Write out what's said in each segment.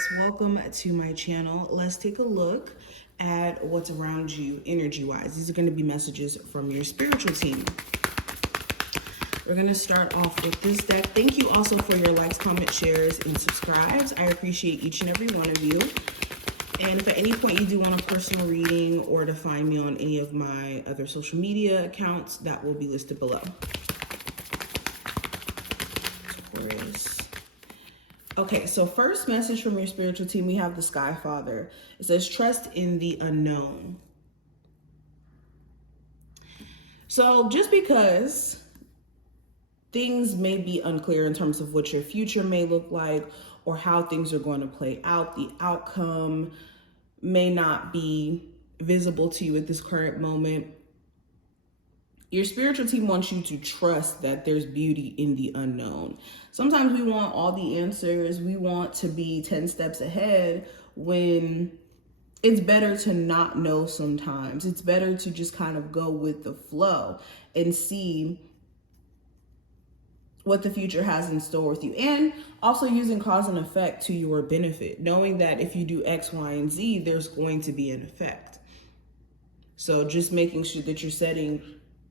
Taurus, welcome to my channel. Let's take a look at what's around you energy-wise. These are going to be messages from your spiritual team. We're going to start off with this deck. Thank you also for your likes, comments, shares, and subscribes. I appreciate each and every one of you. And if at any point you do want a personal reading or to find me on any of my other social media accounts, that will be listed below. Taurus. Okay, so first message from your spiritual team, we have the Sky Father. It says, trust in the unknown. So just because things may be unclear in terms of what your future may look like or how things are going to play out, the outcome may not be visible to you at this current moment. Your spiritual team wants you to trust that there's beauty in the unknown. Sometimes we want all the answers. We want to be 10 steps ahead when it's better to not know sometimes. It's better to just kind of go with the flow and see what the future has in store with you. And also using cause and effect to your benefit, knowing that if you do X, Y, and Z, there's going to be an effect. So just making sure that you're setting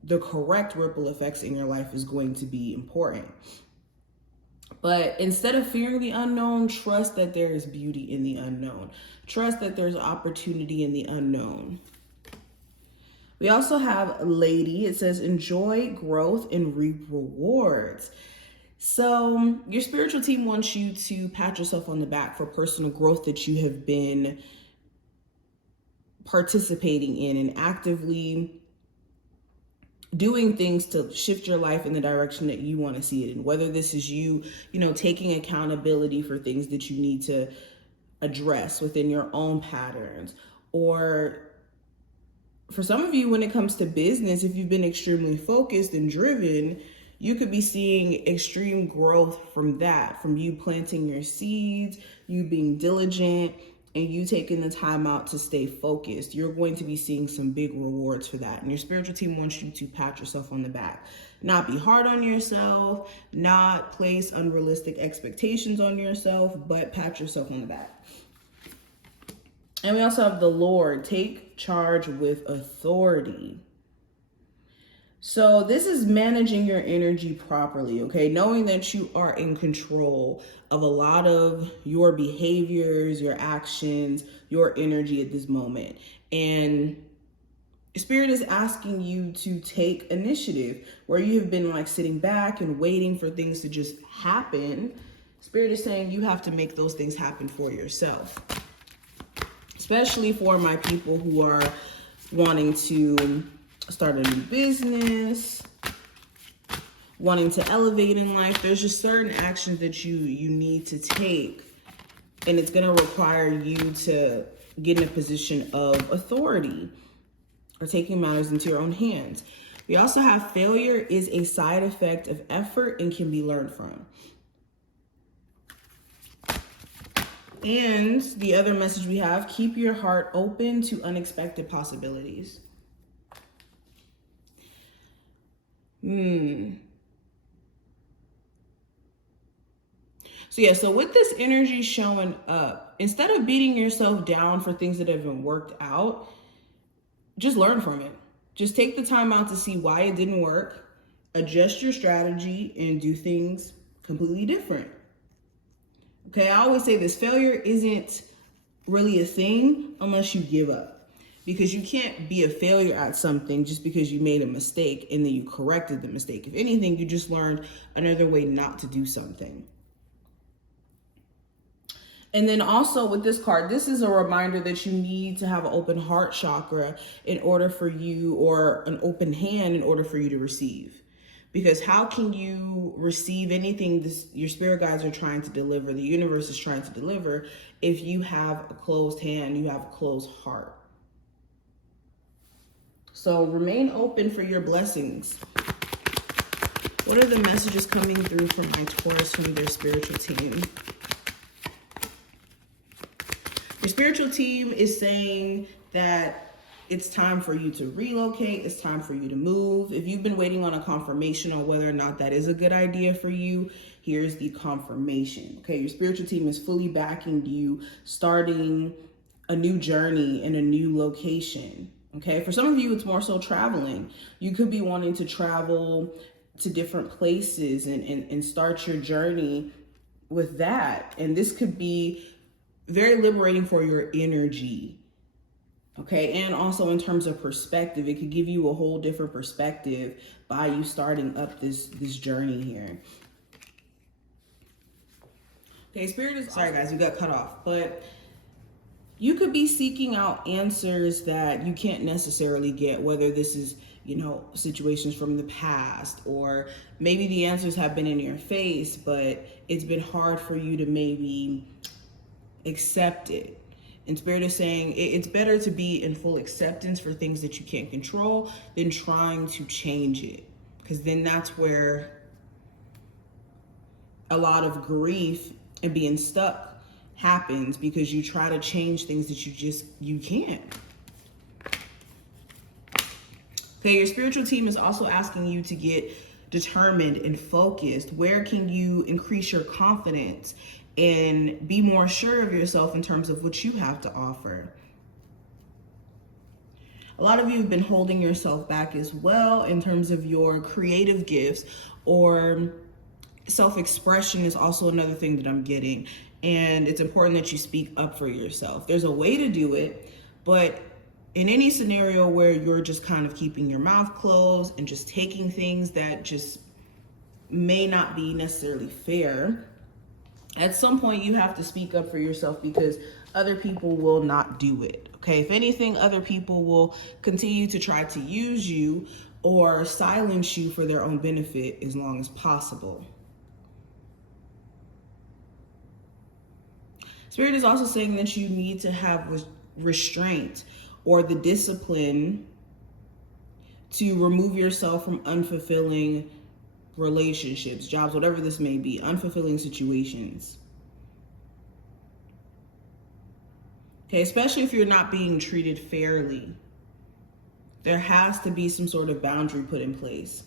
the correct ripple effects in your life is going to be important. But instead of fearing the unknown, trust that there is beauty in the unknown. Trust that there's opportunity in the unknown. We also have Lady. It says, enjoy growth and reap rewards. So your spiritual team wants you to pat yourself on the back for personal growth that you have been participating in and actively doing things to shift your life in the direction that you want to see it in. Whether this is you taking accountability for things that you need to address within your own patterns, or for some of you, when it comes to business, if you've been extremely focused and driven, you could be seeing extreme growth from that, from you planting your seeds, you being diligent, and you taking the time out to stay focused. You're going to be seeing some big rewards for that. And your spiritual team wants you to pat yourself on the back. Not be hard on yourself, not place unrealistic expectations on yourself, but pat yourself on the back. And we also have the Lord, take charge with authority. So this is managing your energy properly, okay? Knowing that you are in control of a lot of your behaviors, your actions, your energy at this moment. And Spirit is asking you to take initiative where you have been like sitting back and waiting for things to just happen. Spirit is saying you have to make those things happen for yourself. Especially for my people who are wanting to start a new business, wanting to elevate in life. There's just certain actions that you need to take, and it's going to require you to get in a position of authority or taking matters into your own hands. We also have failure is a side effect of effort and can be learned from. And the other message we have, keep your heart open to unexpected possibilities. So with this energy showing up, instead of beating yourself down for things that haven't worked out, just learn from it. Just take the time out to see why it didn't work, adjust your strategy, and do things completely different. Okay, I always say this, failure isn't really a thing unless you give up. Because you can't be a failure at something just because you made a mistake and then you corrected the mistake. If anything, you just learned another way not to do something. And then also with this card, this is a reminder that you need to have an open heart chakra in order for you, or an open hand in order for you to receive. Because how can you receive anything your spirit guides are trying to deliver, the universe is trying to deliver, if you have a closed hand, you have a closed heart? So remain open for your blessings. What are the messages coming through from my Taurus from their spiritual team? Your spiritual team is saying that It's time for you to relocate. It's time for you to move. If you've been waiting on a confirmation on whether or not that is a good idea for you, here's the confirmation. Okay, your spiritual team is fully backing you, starting a new journey in a new location. Okay, for some of you, it's more so traveling. You could be wanting to travel to different places and start your journey with that. And this could be very liberating for your energy. Okay, and also in terms of perspective, it could give you a whole different perspective by you starting up this journey here. Okay, Spirit is, sorry guys, we got cut off, but you could be seeking out answers that you can't necessarily get, whether this is, you know, situations from the past, or maybe the answers have been in your face, but it's been hard for you to maybe accept it. And Spirit is saying it's better to be in full acceptance for things that you can't control than trying to change it. Because then that's where a lot of grief and being stuck happens, because you try to change things that you can't. Okay, your spiritual team is also asking you to get determined and focused. Where can you increase your confidence and be more sure of yourself in terms of what you have to offer? A lot of you have been holding yourself back as well in terms of your creative gifts, or self-expression is also another thing that I'm getting. And it's important that you speak up for yourself. There's a way to do it, but in any scenario where you're just kind of keeping your mouth closed and just taking things that just may not be necessarily fair, at some point you have to speak up for yourself, because other people will not do it. Okay, if anything, other people will continue to try to use you or silence you for their own benefit as long as possible. Spirit is also saying that you need to have restraint or the discipline to remove yourself from unfulfilling relationships, jobs, whatever this may be, unfulfilling situations. Okay, especially if you're not being treated fairly. There has to be some sort of boundary put in place.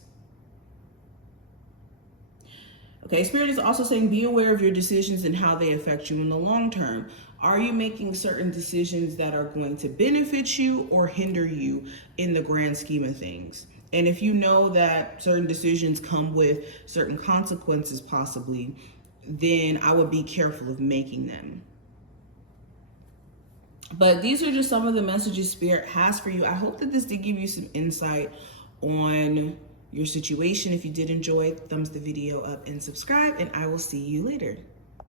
Okay, Spirit is also saying be aware of your decisions and how they affect you in the long term. Are you making certain decisions that are going to benefit you or hinder you in the grand scheme of things? And if you know that certain decisions come with certain consequences possibly, then I would be careful of making them. But these are just some of the messages Spirit has for you. I hope that this did give you some insight on your situation. If you did enjoy, thumbs the video up and subscribe, and I will see you later.